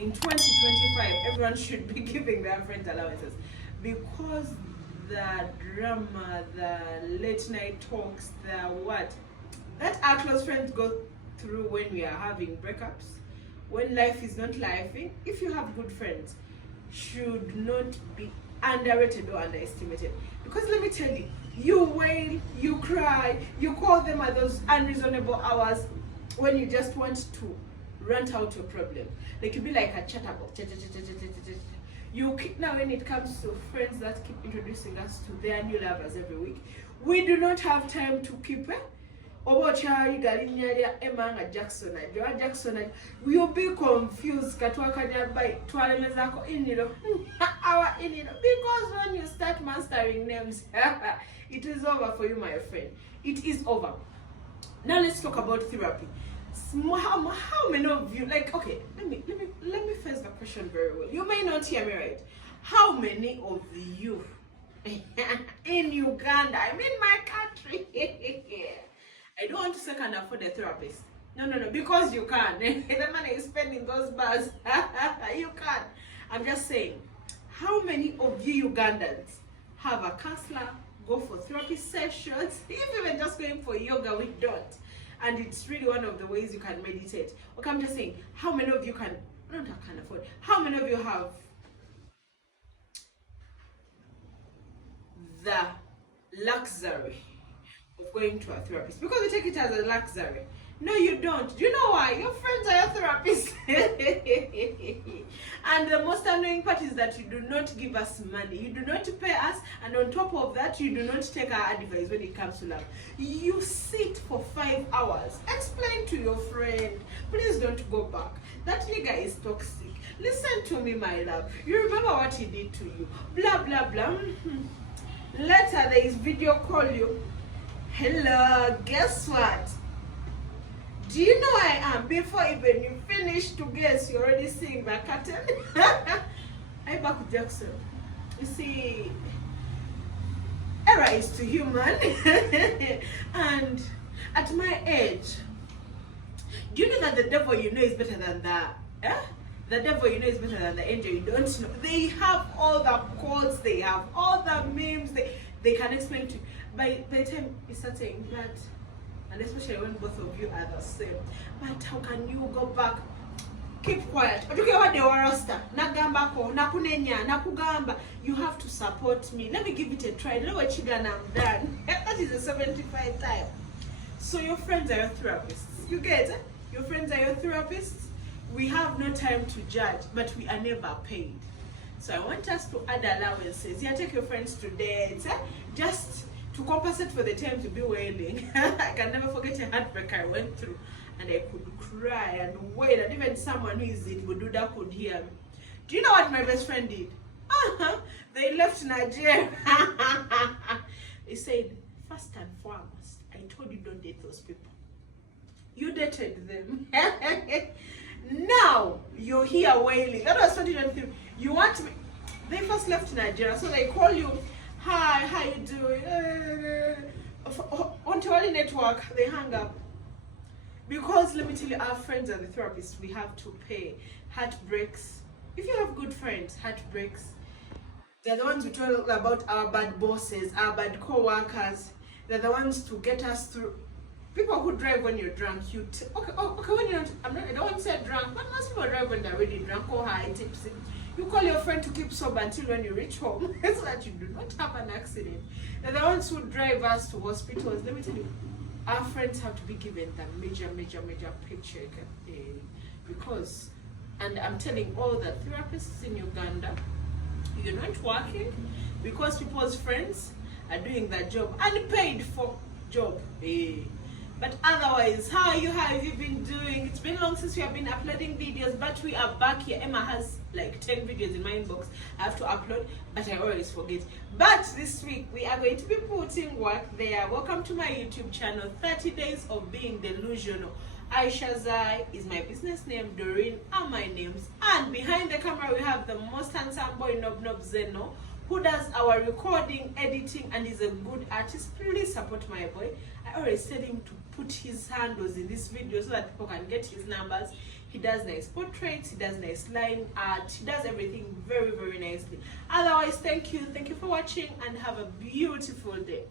in 2025, everyone should be giving their friends allowances, because the drama, the late night talks, the what that our close friends go through when we are having breakups, when life is not lifing. If you have good friends, should not be underrated or underestimated. Because let me tell you, you wail, you cry, you call them at those unreasonable hours when you just want to rant out your problem. Like you be like a chatterbox. You keep, now when it comes to friends that keep introducing us to their new lovers every week, we do not have time to keep it. Jackson, you'll be confused because when you start mastering names, it is over for you, my friend. It is over. Now let's talk about therapy. How many of you, like, okay, let me phrase the question very well. You may not hear me right. How many of you in Uganda, I mean my country, I don't want to say can afford a therapist. No, because you can. The money you spend in those bars, you can. I'm just saying, how many of you Ugandans have a counselor, go for therapy sessions, even just going for yoga? We don't. And it's really one of the ways you can meditate. Okay, I'm just saying, how many of you can afford? How many of you have the luxury of going to a therapist? Because we take it as a luxury. No, you don't. Do you know why? Your friends are your therapists. And the most annoying part is that you do not give us money. You do not pay us. And on top of that, you do not take our advice when it comes to love. You sit for 5 hours. Explain to your friend. Please don't go back. That nigga is toxic. Listen to me, my love. You remember what he did to you. Blah, blah, blah. Later, there is video call you. Hello, guess what? Do you know I am? Before even you finish to guess, you're already seeing the curtain. I'm back with Jackson. You see, error is to human. And at my age, do you know that the devil you know is better than the devil you know is better than the angel you don't know? They have all the quotes, they have all the memes, they can explain to you. By the time you start saying that, and especially when both of you are the same, but how can you go back? Keep quiet. You have to support me. Let me give it a try. I'm done. That is a 75 time. So your friends are your therapists. You get it? Your friends are your therapists. We have no time to judge, but we are never paid. So I want us to add allowances. Yeah, take your friends to dates. Just to compensate for the time to be wailing. I can never forget a heartbreak I went through, and I could cry and wail, and even someone who is in Bududa could hear me. Do you know what my best friend did? They left Nigeria. They said, first and foremost, I told you don't date those people. You dated them. Now you're here wailing. That was 2023. You want me? They first left Nigeria, so they call you. Hi, how you doing? On Tawali network, they hang up. Because let me tell you, our friends are the therapists. We have to pay. Heartbreaks. If you have good friends, heartbreaks. They're the ones who tell about our bad bosses, our bad co-workers. They're the ones to get us through. People who drive when you're drunk, okay, when you're not, I don't want to say drunk, but most people drive when they're already drunk or high, tipsy. You call your friend to keep sober until when you reach home, so that you do not have an accident. They're the ones who drive us to hospitals. Let me tell you, our friends have to be given the major paycheck, because, and I'm telling all the therapists in Uganda, you're not working because people's friends are doing their job, unpaid for job. But otherwise, how have you been doing? It's been long since we have been uploading videos, but we are back here. Emma has like 10 videos in my inbox I have to upload, but I always forget. But this week we are going to be putting work there. Welcome to my YouTube channel, 30 Days of Being Delusional. Aisha Zai is my business name, Doreen are my names, and behind the camera we have the most handsome boy, Nob Zeno, who does our recording, editing, and is a good artist. Please support my boy. I always tell him to put his handles in this video so that people can get his numbers. He does nice portraits, he does nice line art, he does everything very, very nicely. Otherwise, thank you for watching, and have a beautiful day.